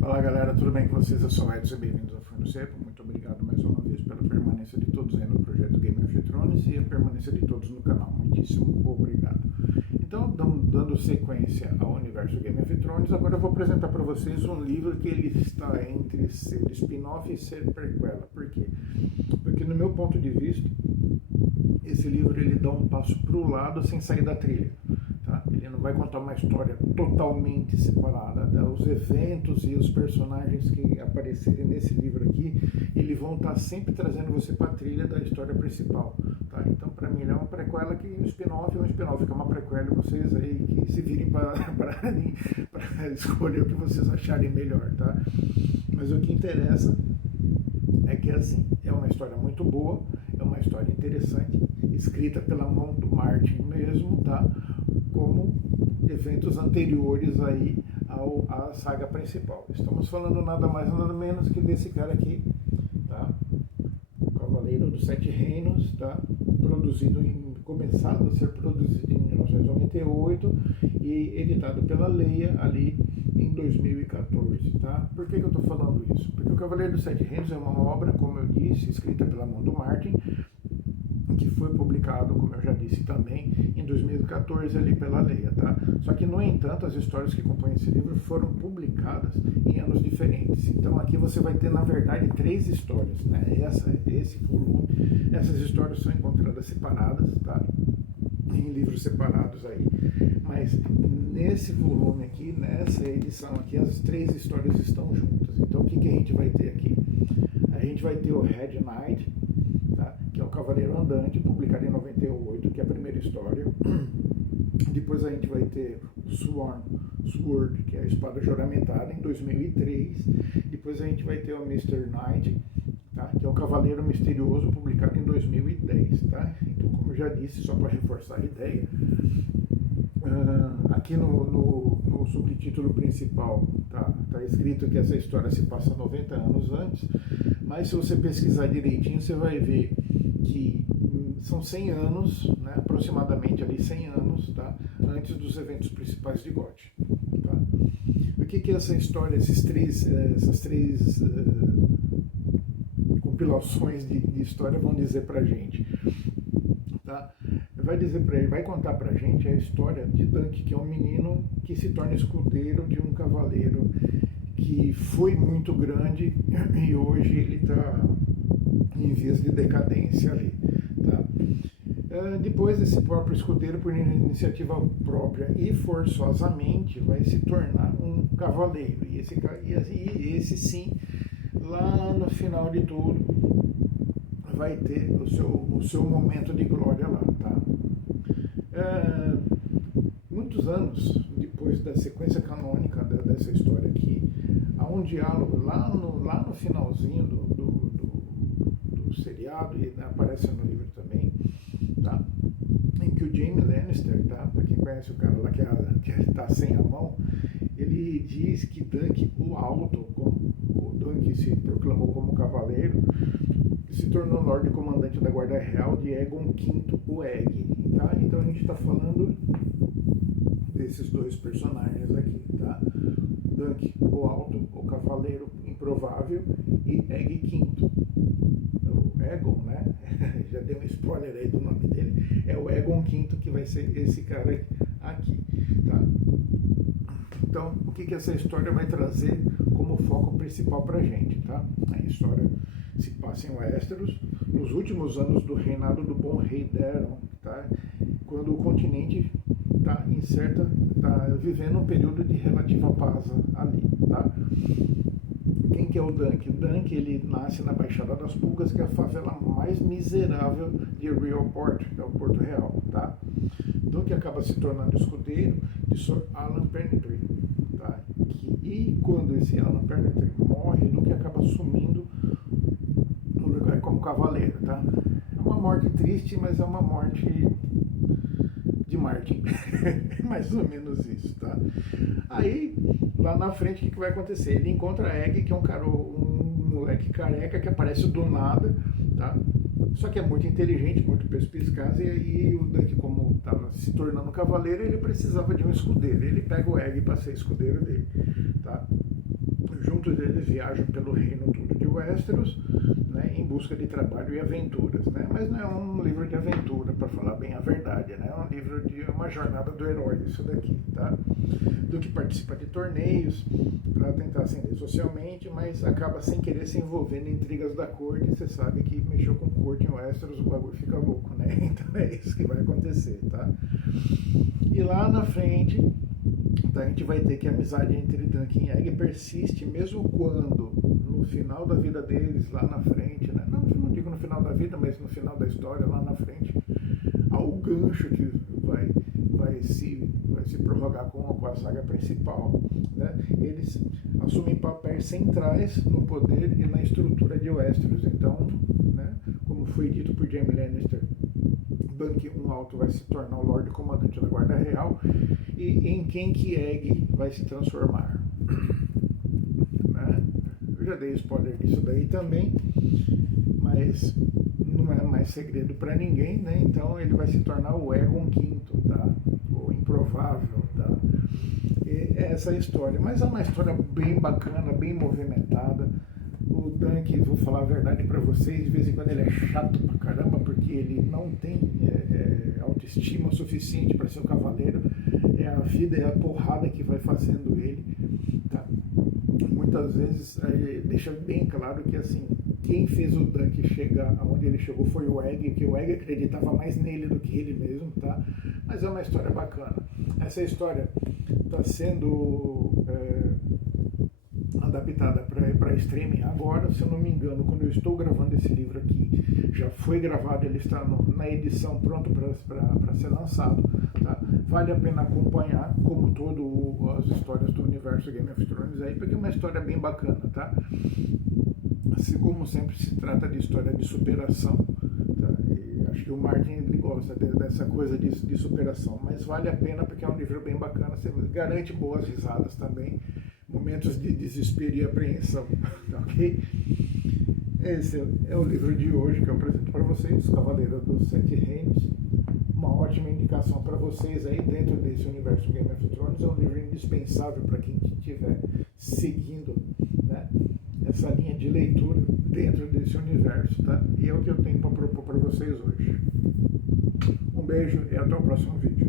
Fala galera, tudo bem com vocês? Eu sou o Edson e bem-vindos ao Fui no Cepo. Muito obrigado mais uma vez pela permanência de todos aí no projeto Game of Thrones e a permanência de todos no canal. Muitíssimo obrigado. Então, dando sequência ao universo Game of Thrones, agora eu vou apresentar para vocês um livro que ele está entre ser spin-off e ser prequela. Por quê? Porque no meu ponto de vista, esse livro ele dá um passo para o lado sem sair da trilha. Tá? Ele não vai contar uma história totalmente separada. Tá? Os eventos e os personagens que aparecerem nesse livro aqui, eles vão estar sempre trazendo você para a trilha da história principal. Tá? Então, para mim, ele é uma prequela que um spin-off é um spin-off, que é uma prequela, vocês aí que se virem para escolher o que vocês acharem melhor. Tá? Mas o que interessa é que assim, é uma história muito boa, é uma história interessante, escrita pela mão do Martin mesmo, tá? Como eventos anteriores aí à saga principal. Estamos falando nada mais nada menos que desse cara aqui, tá? O Cavaleiro dos Sete Reinos, tá? Começado a ser produzido em 1998 e editado pela Leia ali em 2014, tá? Por que eu estou falando isso? Porque o Cavaleiro dos Sete Reinos é uma obra, como eu disse, escrita pela mão do Martin, que foi publicado, como eu já disse também, em 2014 ali pela Leia, tá? Só que, no entanto, as histórias que compõem esse livro foram publicadas em anos diferentes. Então, aqui você vai ter, na verdade, 3 histórias, né? Esse volume, essas histórias são encontradas separadas, tá? Em livros separados aí. Mas nesse volume aqui, nessa edição aqui, as 3 histórias estão juntas. Então, o que a gente vai ter aqui? A gente vai ter o Red Knight, tá? Que é o Cavaleiro Andante, publicado em 98, que é a primeira história. Depois a gente vai ter o Sword, que é a Espada Juramentada, em 2003. Depois a gente vai ter o Mr. Knight, tá? Que é o Cavaleiro Misterioso, publicado em 2010. Tá? Então, como eu já disse, só para reforçar a ideia, aqui no subtítulo principal tá escrito que essa história se passa 90 anos antes, mas se você pesquisar direitinho, você vai ver que são 100 anos, né, aproximadamente ali 100 anos, tá, antes dos eventos principais de GOT. Tá? O que essa história, essas três compilações de história vão dizer pra gente? Tá? Vai contar pra gente a história de Dunk, que é um menino que se torna escudeiro de um cavaleiro que foi muito grande e hoje ele está em vias de decadência ali. Tá? Depois esse próprio escudeiro, por iniciativa própria e forçosamente, vai se tornar um cavaleiro. E esse sim, lá no final de tudo, vai ter o seu momento de glória lá. Tá? Muitos anos depois da sequência canônica dessa história aqui, há um diálogo lá no finalzinho do seriado, e aparece no livro também, tá? Em que o Jaime Lannister, tá? Para quem conhece o cara lá que está sem a mão, ele diz que Dunk o Alto, como o Dunk se proclamou como cavaleiro, se tornou Lorde Comandante da Guarda Real de Aegon V, o Egg. Tá? Então a gente está falando desses 2 personagens aqui, tá? Dunk o Alto, o Cavaleiro Improvável, e Egg V. O Aegon, né? Já dei um spoiler aí do nome dele. É o Aegon V que vai ser esse cara aqui, tá? Então, o que essa história vai trazer como foco principal pra gente, tá? A história se passa em Westeros, nos últimos anos do reinado do bom rei Daeron, tá? Quando o continente está vivendo um período de relativa paz ali, tá? Quem que é o Dunk? O Dunk, ele nasce na Baixada das Pulgas, que é a favela mais miserável de Realport, que é o Porto Real, tá? Dunk acaba se tornando escudeiro de Sir Alan Pernetry, tá? E quando esse Alan Pernetry morre, Dunk acaba assumindo o lugar como cavaleiro, tá? É uma morte triste, mas é uma morte de Martin. Mais ou menos isso, tá? Aí, lá na frente, o que vai acontecer? Ele encontra a Egg, que é um moleque careca que aparece do nada, tá? Só que é muito inteligente, muito perspicaz, e aí o Dunk, como estava se tornando cavaleiro, ele precisava de um escudeiro. Ele pega o Egg para ser escudeiro dele, tá? juntos eles viajam pelo reino todo de Westeros, né, em busca de trabalho e aventuras, né? Mas não é um livro de aventura, para falar bem a verdade, né? É um livro de uma jornada do herói, isso daqui, tá? Do que participa de torneios para tentar ascender socialmente, mas acaba sem querer se envolvendo em intrigas da corte. Você sabe que mexeu com corte em Westeros, o bagulho fica louco, né? Então é isso que vai acontecer, tá? E lá na frente, tá, a gente vai ter que a amizade entre Duncan e Egg persiste, mesmo quando no final da vida deles, lá na frente, né? Não digo no final da vida, mas no final da história, lá na frente, há o gancho que vai se prorrogar com a saga principal, né? Eles assumem papéis centrais no poder e na estrutura de Westeros. Então, né, como foi dito por Jaime Lannister, Banquet um Alto vai se tornar o Lorde Comandante da Guarda Real, e em quem que Egg vai se transformar. Né? Eu já dei spoiler disso daí também, mas não é mais segredo para ninguém, né? Então ele vai se tornar o Aegon V, tá? O improvável, tá? E essa é a história, mas é uma história bem bacana, bem movimentada. O Dunk, vou falar a verdade para vocês, de vez em quando ele é chato pra caramba, porque ele não tem autoestima suficiente para ser um cavaleiro. É a vida, é a porrada que vai fazendo ele, tá? Muitas vezes deixa bem claro que assim, quem fez o Dunk chegar aonde ele chegou foi o Egg, que o Egg acreditava mais nele do que ele mesmo, tá? Mas é uma história bacana. Essa história está sendo adaptada para streaming agora, se eu não me engano, quando eu estou gravando esse livro aqui, já foi gravado, ele está na edição pronto para ser lançado, tá? Vale a pena acompanhar, como todas as histórias do universo Game of Thrones aí, porque é uma história bem bacana, tá? Assim como sempre se trata de história de superação, tá? E acho que o Martin ele gosta dessa coisa de superação, mas vale a pena porque é um livro bem bacana, você garante boas risadas também, momentos de desespero e apreensão, ok? Esse é o livro de hoje que eu apresento para vocês, Os Cavaleiros dos Sete Reinos. Uma ótima indicação para vocês aí dentro desse universo Game of Thrones. É um livro indispensável para quem estiver seguindo, né, essa linha de leitura dentro desse universo, tá? E é o que eu tenho para propor para vocês hoje. Um beijo e até o próximo vídeo.